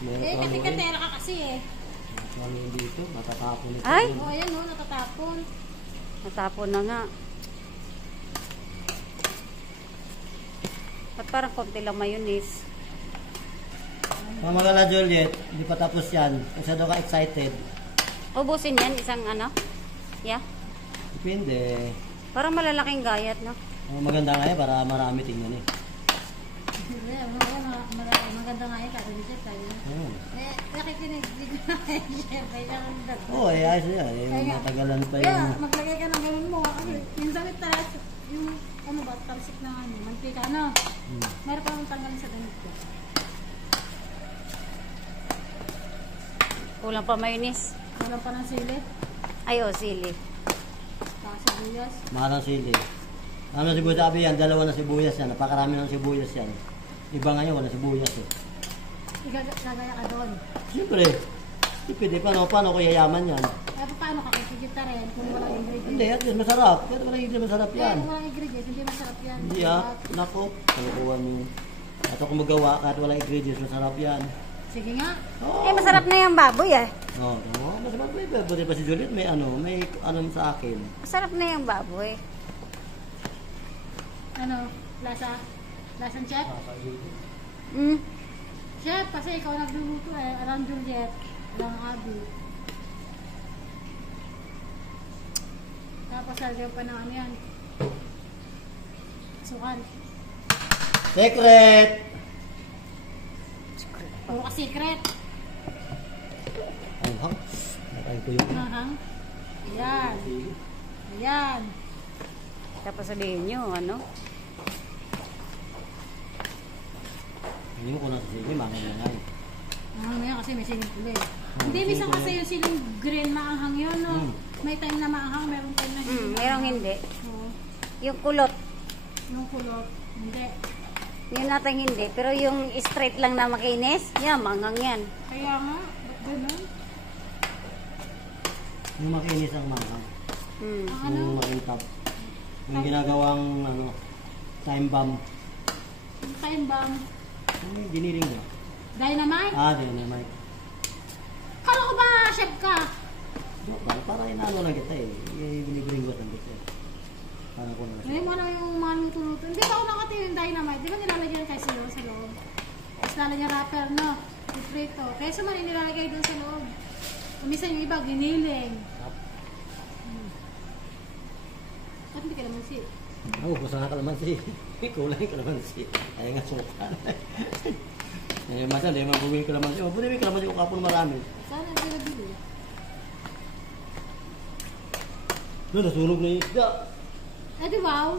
Kasi katera ka kasi eh. Ano yung dito? Natatapon ito. Ay! O, ayan o, natatapon. Natapon na nga. Ba't parang konti lang mayonnaise? Mamagala Juliet, hindi pa tapos yan. Kasi daw ka excited. Ubusin yan, isang ano? Yeah. Depende. Parang malalaking gayat, no? Maganda nga para marami tingnan eh. Maganda nga yun, kasi dito tayo. Nakikinig dito na kayo, syempre, Oo, ayos na yan. Matagalan pa yung... maglagay ka ng ganun mo. Kasi minsan yung, ano ba, tarsik na ano, mantika, ano? Meron pa mong tanggalin sa damit ko. Kulang pa mayonnaise. Kulang pa ng sili. Ay, oh, sili. Saka sibuyas. Mahal ang sili. Ano sibuyas sabi yan? Dalawa na sibuyas yan. Napakarami ng sibuyas yan. Iba ngayon, wala sibuyas eh. Gagaya ka doon. Siyempre. Tipid eh. Paano ko yayaman yan? Eh, paano ka kikita rin kung walang ingredients? Hindi, at least masarap. Kaya walang hindi masarap yan. Kung walang ingredients, hindi masarap yan. Hindi ah. Nako. Kalukuhan mo. At ako magawa kahit walang ingredients, masarap yan. Sige nga. Oh. Eh, masarap na yung baboy, eh. Oo. Oh, masarap ba yung buti pa si Juliet? May ano sa akin. Masarap na yung baboy. Ano? Lasa? Lasang chef? Chef, kasi ikaw nagluluto eh. Alam Juliet. Alam Abby. Tapos lalagyan pa ng ano yan. Sukan. Secret! Puro ka secret. Ay, hang. Nakain ko yung... Ahang. Ayan. Ayan. Tapos sabihin nyo, ano? Hindi mo ko nasa sige, mangang na nga eh. Ahang na yan kasi may siling pula eh. Hindi, minsan kasi yung siling green maanghang yun, no? May time na maanghang, meron time na hindi. Merong hindi. Oo. Yung kulot, Yung kulot, hindi. yun natin hindi. Pero yung straight lang na makinis, yan, mangang yan. Kaya nga, ba't ganun? Yung makinis ang mangang. Ano? Yung makintab. Yung ginagawang time bomb. Yung time bomb. Ano yung diniring niya? Dynamite? Dynamite. Kala ko ba chef ka? Para inaano lang kita eh. Binibring ko lang kita eh. Para ko na Ngayon mo na yung mga luto-luto. Hindi ba ako nakatingin yung dynamite? Di ba nilalagyan kayo sa loob? Tapos lalagyan wrapper, no? Prito. Kaya sa mali nilalagay doon sa loob. Minsan yung iba, giniling. Ba't hindi ka naman si? Oo, gusto na kalamansi. Kulang yung kalamansi. Kaya nga sukan. Masa, hindi mabubili yung kalamansi. Mabubili yung kalamansi kung kapon marami. Saan ang pinabili? Nasunog na yung isda. Eh di wow.